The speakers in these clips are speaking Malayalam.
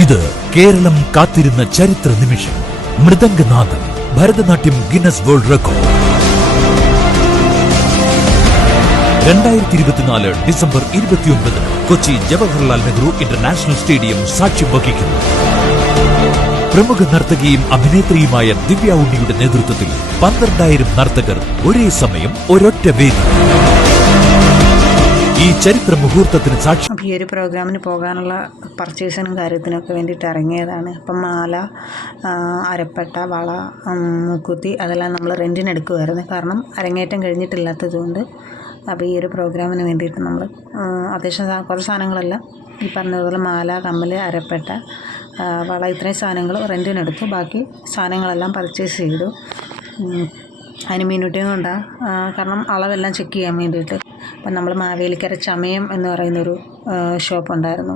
ഇത് കേരളം കാത്തിരുന്ന ചരിത്ര നിമിഷം. Mridanganadam Bharatanatyam Guinness world record 2024 December 29 Kochi Jawaharlal Nehru international stadium സാക്ഷ്യം വഹിക്കുന്നു. പ്രമുഖ നർത്തകിയും അഭിനേത്രിയുമായ ദിവ്യ ഉണ്ണിയുടെ നേതൃത്വത്തിൽ 12,000 നർത്തകർ ഒരേ സമയം ഒരൊറ്റ വേദി. ഈ ചരിത്ര മുഹൂർത്തത്തിന് സാക്ഷ്യം. ഈ ഒരു പ്രോഗ്രാമിന് പോകാനുള്ള പർച്ചേസിനും കാര്യത്തിനൊക്കെ വേണ്ടിയിട്ട് ഇറങ്ങിയതാണ്. അപ്പം മാല, അരപ്പട്ട, വള, മൂക്കുത്തി അതെല്ലാം നമ്മൾ റെൻറ്റിന് എടുക്കുമായിരുന്നു. കാരണം അരങ്ങേറ്റം കഴിഞ്ഞിട്ടില്ലാത്തതുകൊണ്ട്. അപ്പോൾ ഈ ഒരു പ്രോഗ്രാമിന് വേണ്ടിയിട്ട് നമ്മൾ അത്യാവശ്യം കുറച്ച് സാധനങ്ങളെല്ലാം ഈ പറഞ്ഞതുപോലെ മാല, കമ്മൽ, അരപ്പട്ട, വള ഇത്രയും സാധനങ്ങൾ റെൻറ്റിനെടുത്തു. ബാക്കി സാധനങ്ങളെല്ലാം പർച്ചേസ് ചെയ്തു. അതിന് മീനുട്ടിയും കൊണ്ടാണ്. കാരണം അളവെല്ലാം ചെക്ക് ചെയ്യാൻ വേണ്ടിയിട്ട്. അപ്പം നമ്മൾ മാവേലിക്കര ചമയം എന്ന് പറയുന്നൊരു ഷോപ്പ് ഉണ്ടായിരുന്നു.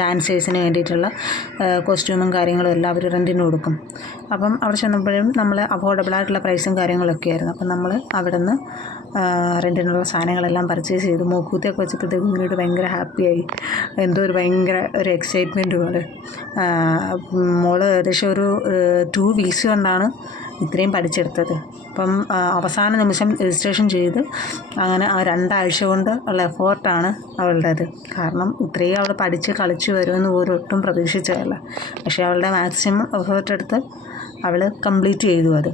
ഡാൻസേഴ്സിന് വേണ്ടിയിട്ടുള്ള കോസ്റ്റ്യൂമും കാര്യങ്ങളും എല്ലാം അവർ റെൻറ്റിന് കൊടുക്കും. അപ്പം അവിടെ ചെന്നപ്പോഴും നമ്മൾ അഫോർഡബിളായിട്ടുള്ള പ്രൈസും കാര്യങ്ങളൊക്കെ ആയിരുന്നു. അപ്പം നമ്മൾ അവിടെ നിന്ന് റെൻറ്റിനുള്ള സാധനങ്ങളെല്ലാം പർച്ചേസ് ചെയ്തു. മൂക്കൂത്തിയൊക്കെ വെച്ചപ്പോഴത്തേക്കും ഇങ്ങോട്ട് ഭയങ്കര ഹാപ്പിയായി. എന്തോ ഒരു ഭയങ്കര ഒരു എക്സൈറ്റ്മെൻറ്റ് പോലെ. മോള് ഏകദേശം ഒരു 2 വീക്സ് കൊണ്ടാണ് ഇത്രയും പഠിച്ചെടുത്തത്. അപ്പം അവസാന നിമിഷം രജിസ്ട്രേഷൻ ചെയ്ത് അങ്ങനെ ആ 2 ആഴ്ച കൊണ്ട് ഉള്ള എഫേർട്ടാണ് അവളുടേത്. കാരണം ഇത്രയും അവൾ പഠിച്ച് കളിച്ച് വരുമെന്ന് പോലും ഒട്ടും പ്രതീക്ഷിച്ചതല്ല. പക്ഷേ അവളുടെ മാക്സിമം എഫേർട്ട് എടുത്ത് അവൾ കംപ്ലീറ്റ് ചെയ്തു അത്.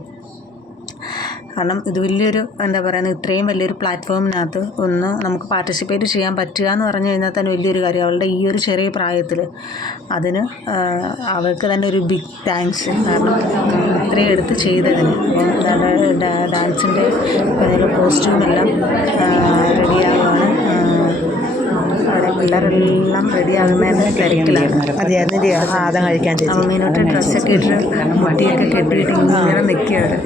കാരണം ഇത് വലിയൊരു എന്താ പറയുന്നത്, ഇത്രയും വലിയൊരു പ്ലാറ്റ്ഫോമിനകത്ത് ഒന്ന് നമുക്ക് പാർട്ടിസിപ്പേറ്റ് ചെയ്യാൻ പറ്റുക എന്ന് പറഞ്ഞു കഴിഞ്ഞാൽ തന്നെ വലിയൊരു കാര്യം. അവളുടെ ഈ ഒരു ചെറിയ പ്രായത്തിൽ അതിന് അവൾക്ക് തന്നെ ഒരു ബിഗ് താങ്ക്സ്. കാരണം ഇത്രയും എടുത്ത് ചെയ്തതിന്. അപ്പം ഡാൻസിൻ്റെ കോസ്റ്റ്യൂമെല്ലാം റെഡിയാവുകയാണ്. അവിടെ പിള്ളേരെല്ലാം റെഡിയാകുന്നതിന് തിരക്കിലാണ്. അമ്മീനോട്ട് ഡ്രസ്സൊക്കെ ഇട്ട് മുട്ടിയൊക്കെ കെട്ടിയിട്ട് ഇങ്ങനെ നിൽക്കുകയാണ്.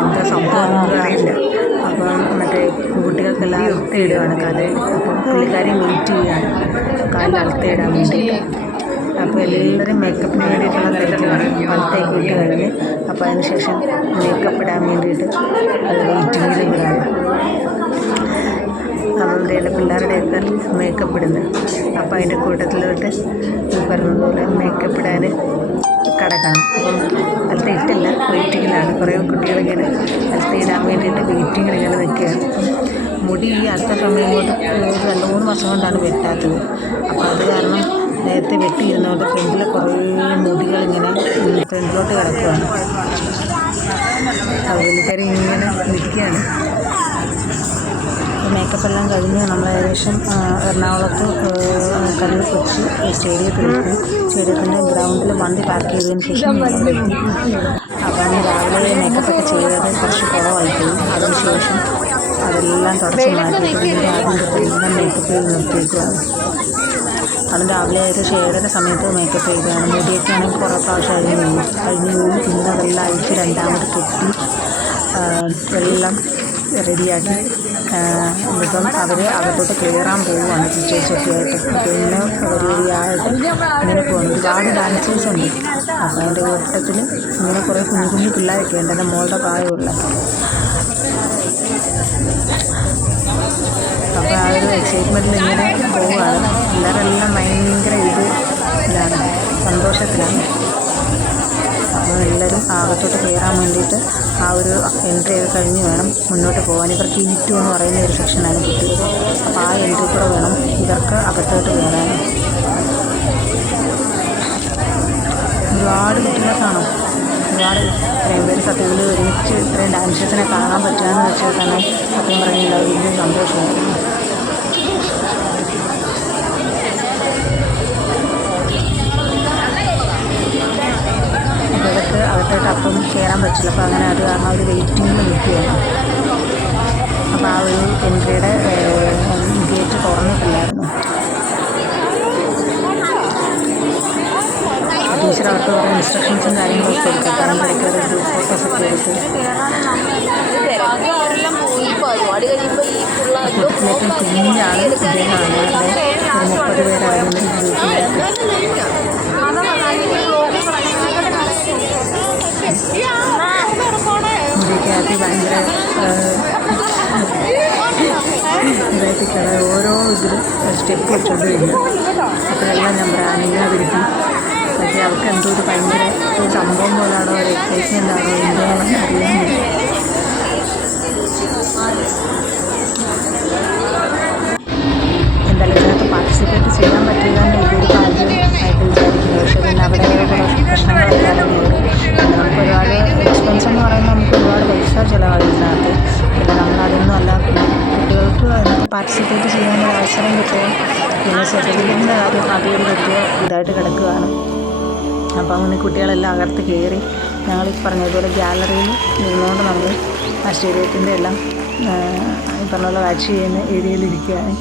എന്താ സംഭവം അറിയില്ല. അപ്പം മറ്റേ കുട്ടികൾക്കെല്ലാം അൾത്തയിടുകയാണ് കാലിൽ. അപ്പം പുള്ളിക്കാരെയും വെയിറ്റ് ചെയ്യുകയാണ് കാലിൽ അൾത്തയിടാൻ വേണ്ടിയിട്ട്. അപ്പോൾ എല്ലാവരും മേക്കപ്പിന് വേണ്ടിയിട്ടുള്ള തിരക്കിലാണ്. അൾത്തയൊക്കെ ഇട്ട് കഴിഞ്ഞ് അപ്പോൾ അതിന് ശേഷം മേക്കപ്പ് ഇടാൻ വേണ്ടിയിട്ട് വെയിറ്റിങ്ങിലാണ്. നമ്മളുടെ പിള്ളേരുടെയൊക്കെ മേക്കപ്പ് ഇടുന്നത്. അപ്പോൾ അതിൻ്റെ കൂട്ടത്തിലോട്ട് ഈ പറഞ്ഞതുപോലെ മേക്കപ്പ് ഇടാൻ കിടക്കണം. അപ്പം അലത്ത ഇട്ടില്ല, വെയിറ്റിങ്ങിലാണ്. കുറേ കുട്ടികളിങ്ങനെ അലത്ത ഇടാൻ വേണ്ടിയിട്ട് വെയിറ്റിങ്ങിലിങ്ങനെ നിൽക്കുകയാണ്. മുടി ഈ അടുത്ത സമയം കൊണ്ട് 2-3 മാസം കൊണ്ടാണ് വെട്ടാത്തത്. അപ്പോൾ അത് കാരണം നേരത്തെ വെട്ടിയിരുന്നതുകൊണ്ട് ഫ്രണ്ടിൽ കുറേ മുടികളിങ്ങനെ ഫ്രണ്ടിലോട്ട് കിടക്കുകയാണ്. പുള്ളിക്കാരി ഇങ്ങനെ നിൽക്കുകയാണ്. മേക്കപ്പ് എല്ലാം കഴിഞ്ഞ് നമ്മൾ ഏകദേശം എറണാകുളത്ത് കല്ലൂർ കൊച്ചി സ്റ്റേഡിയത്തിലെത്തി. സ്റ്റേഡിയത്തിൻ്റെ ഗ്രൗണ്ടിൽ വണ്ടി പാർക്ക് ചെയ്തതിന് ശേഷം ഞങ്ങളെത്തി. അപ്പം രാവിലെ മേക്കപ്പൊക്കെ ചെയ്തത് കുറച്ച് കുറവായിപ്പോയി. അതിനുശേഷം അതെല്ലാം തുടച്ച് മാറ്റിയിട്ട് വീണ്ടും ആദ്യം മേക്കപ്പ് ചെയ്ത് നിർത്തിയിരിക്കുകയാണ്. അതും രാവിലെ ഏകദേശം 7:30 സമയത്ത് മേക്കപ്പ് ചെയ്തതാണ്. മുടിയൊക്കെ ആണെങ്കിൽ കുറേ പ്രാവശ്യം കഴിഞ്ഞ് പോയി. പിന്നെ അതെല്ലാം അഴിച്ച് രണ്ടാമത് കെട്ടി എല്ലാം റെഡിയാക്കി. ഇപ്പം അവർ അകത്തോട്ട് കയറാൻ പോവുകയാണ് ടീച്ചേഴ്സൊക്കെ ആയിട്ട്. പിന്നെ റെഡിയായിട്ട് ഇങ്ങനെ പോകണം. ഒരുപാട് ഡാൻസേഴ്സ് ഉണ്ട്. അപ്പോൾ അതിൻ്റെ കൂട്ടത്തിൽ ഇങ്ങനെ കുറേ കുഞ്ഞു പിള്ളേരൊക്കെ ഉണ്ട്. എൻ്റെ മോളുടെ പ്രായമുള്ള. അപ്പോൾ ആ ഒരു എക്സൈറ്റ്മെൻറ്റിൽ ഇങ്ങനെ പോവുകയാണ്. പിള്ളേരെല്ലാം ഭയങ്കര ഇതാണ്, സന്തോഷത്തിലാണ്. അപ്പോൾ എല്ലാവരും അകത്തോട്ട് കയറാൻ വേണ്ടിയിട്ട് ആ ഒരു എൻട്രി ഒക്കെ കഴിഞ്ഞ് വേണം മുന്നോട്ട് പോകാൻ. ഇവർക്ക് E2 എന്ന് പറയുന്ന ഒരു സെക്ഷനാണ് കിട്ടിയത്. അപ്പോൾ ആ എൻട്രി കൂടെ വേണം ഇവർക്ക് അകത്തോട്ട് കയറാൻ. ഒരുപാട് കുട്ടികളെ കാണും. ഒരുപാട് ഇത്രയും പേര് സത്യത്തിൽ ഒരുമിച്ച് ഇത്രയും ഡാൻസേഴ്സിനെ കാണാൻ പറ്റുകയെന്ന് വെച്ചാൽ തന്നെ സത്യം പറഞ്ഞില്ല വലിയ സന്തോഷമായിരുന്നു. അകത്തോട്ട് അപ്പം കയറാൻ പറ്റില്ല. അപ്പോൾ അങ്ങനെ അത് കാരണം അവർ വെയിറ്റിങ്ങിൽ നിൽക്കുകയാണ്. അപ്പോൾ ആ ഒരു എൻട്രിയുടെ ഗേറ്റ് തുറന്നിട്ടില്ലായിരുന്നു. ടീച്ചർ അവർക്ക് കുറേ ഇൻസ്ട്രക്ഷൻസും കാര്യങ്ങളൊക്കെ കൊടുക്കും. അതിനിടയ്ക്ക് ഒരു ഗ്രൂപ്പ് ഫോട്ടോസൊക്കെ എടുത്ത് ഏറ്റവും കുഞ്ഞാണ് ഇദ്ദേഹമാണ്. ഒരു 30 പേരായിരുന്നു ഗ്രൂപ്പിലേക്ക്. മുടിക്കകത്ത് ഭയങ്കര ഇതായിട്ട് ഓരോ ഇതിലും സ്റ്റെപ്പ് വെച്ചുകൊണ്ട് വരുന്നു. അപ്പോഴെല്ലാം ഞാൻ പറയാനില്ലാതിരിക്കും. പക്ഷേ അവർക്ക് എന്തോ ഒരു ഭയങ്കര ഒരു സംഭവം പോലാണോ ഒരു എക്സൈറ്റ്മെൻ്റ് ആണോ എന്താണെന്ന് അറിയാൻ പറ്റും. എന്തായാലും ഇതിനകത്ത് പാർട്ടിസിപ്പേറ്റ് ചെയ്യാൻ പറ്റിയതാണ് ഇതൊരു ഭാഗ്യമായിട്ട് വിചാരിക്കുന്നു. പക്ഷേ പിന്നെ അവിടെ കുറച്ച് പ്രശ്നങ്ങളൊക്കെ അറിഞ്ഞത് നമുക്ക് ഒരുപാട് എക്സ്പെൻസ് എന്ന് പറയുമ്പോൾ നമുക്ക് ഒരുപാട് പൈസ ചിലവാകും ഇതിനകത്ത്. പിന്നെ നമ്മളതൊന്നും അല്ല, കുട്ടികൾക്ക് അതിനകത്ത് പാർട്ടിസിപ്പേറ്റ് ചെയ്യാനൊരു അവസരം കിട്ടുക, പിന്നെ സർട്ടിഫിക്കറ്റിൻ്റെ കാര്യം അതൊരു വലിയ ഇതായിട്ട് കിടക്കുകയാണ്. അപ്പോൾ അങ്ങനെ കുട്ടികളെല്ലാം അകത്ത് കയറി ഞങ്ങൾ ഈ പറഞ്ഞതുപോലെ ഗ്യാലറിയിൽ നിന്നുകൊണ്ട് നമ്മൾ ആ സ്റ്റേഡിയത്തിൻ്റെ എല്ലാം ഈ പറഞ്ഞ പോലെ വാച്ച് ചെയ്യുന്ന ഏരിയയിലിരിക്കുകയാണ്.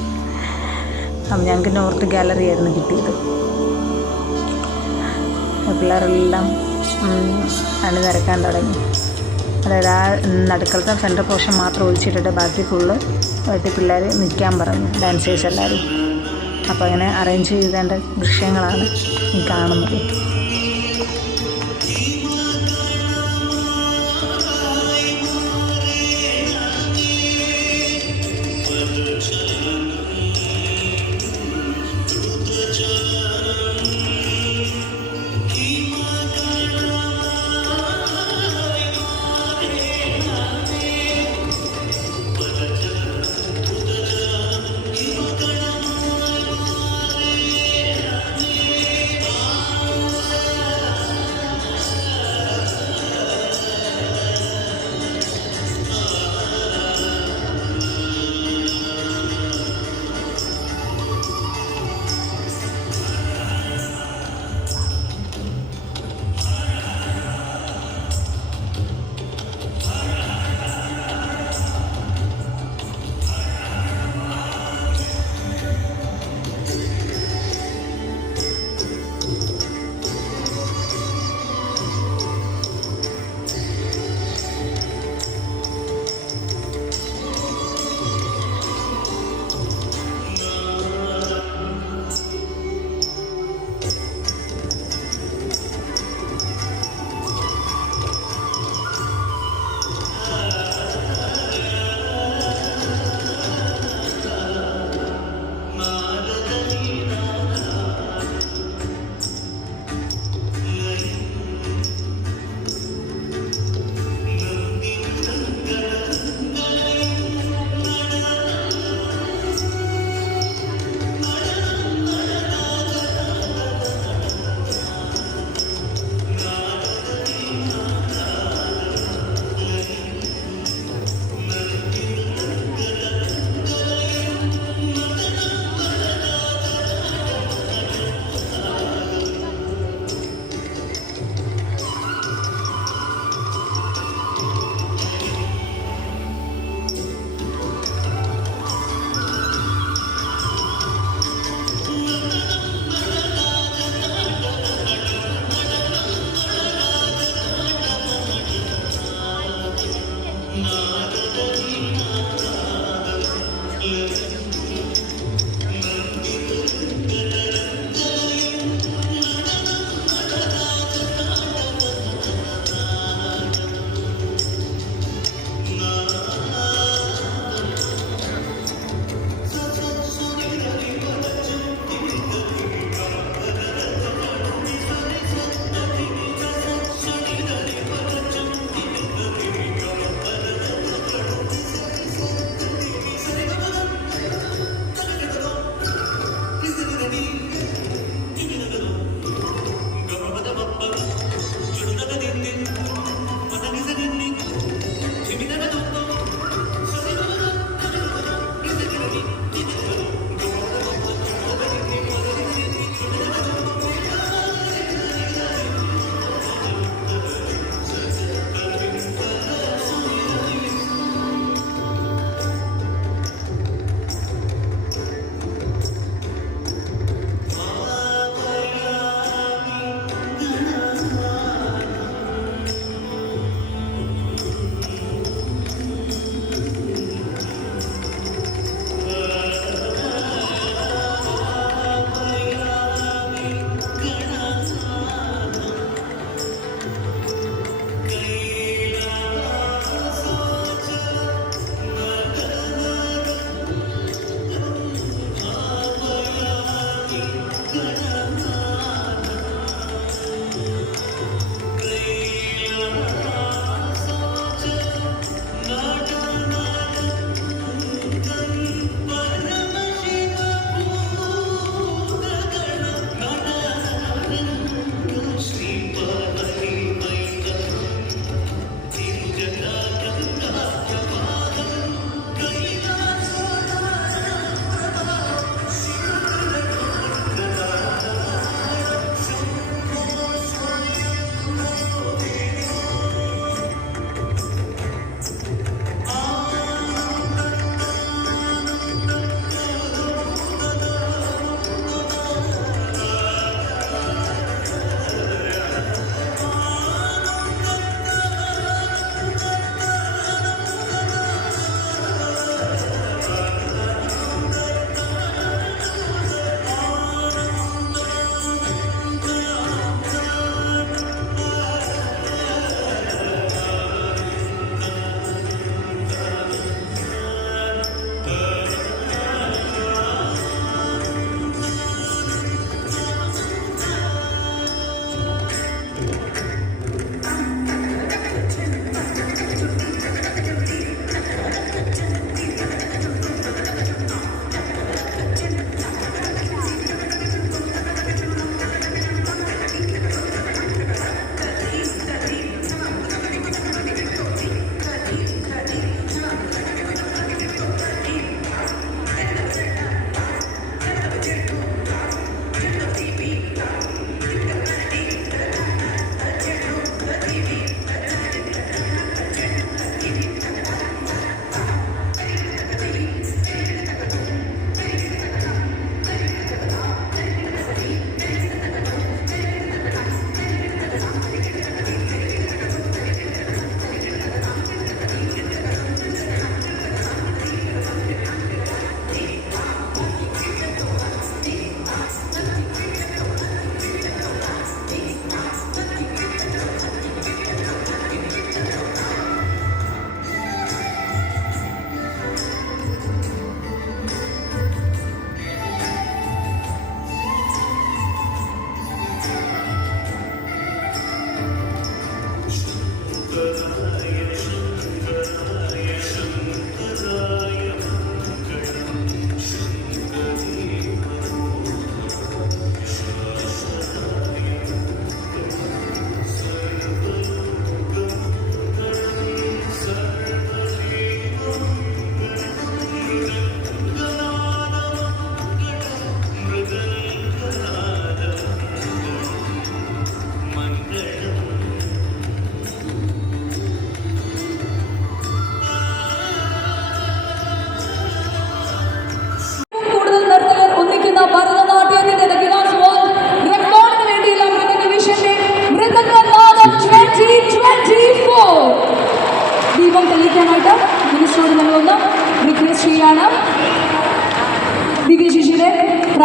അപ്പം ഞങ്ങൾക്ക് നോർത്ത് ഗാലറി ആയിരുന്നു കിട്ടിയത്. പിള്ളേരെല്ലാം അണിനിരക്കാൻ തുടങ്ങി. അതായത് ആ നടുക്കളത്തെ സെൻറ്റർ പോർഷൻ മാത്രം ഒഴിച്ചിട്ടിട്ട് ബാക്കി ഫുള്ള് ആയിട്ട് പിള്ളേർ നിൽക്കാൻ പറഞ്ഞു, ഡാൻസേഴ്സ് എല്ലാവരും. അപ്പോൾ അങ്ങനെ അറേഞ്ച് ചെയ്തേണ്ട ദൃശ്യങ്ങളാണ് ഈ കാണുന്നത്.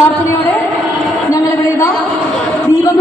പ്രാർത്ഥനയോടെ ഞങ്ങളിവിടെ ഇതാ ദീപം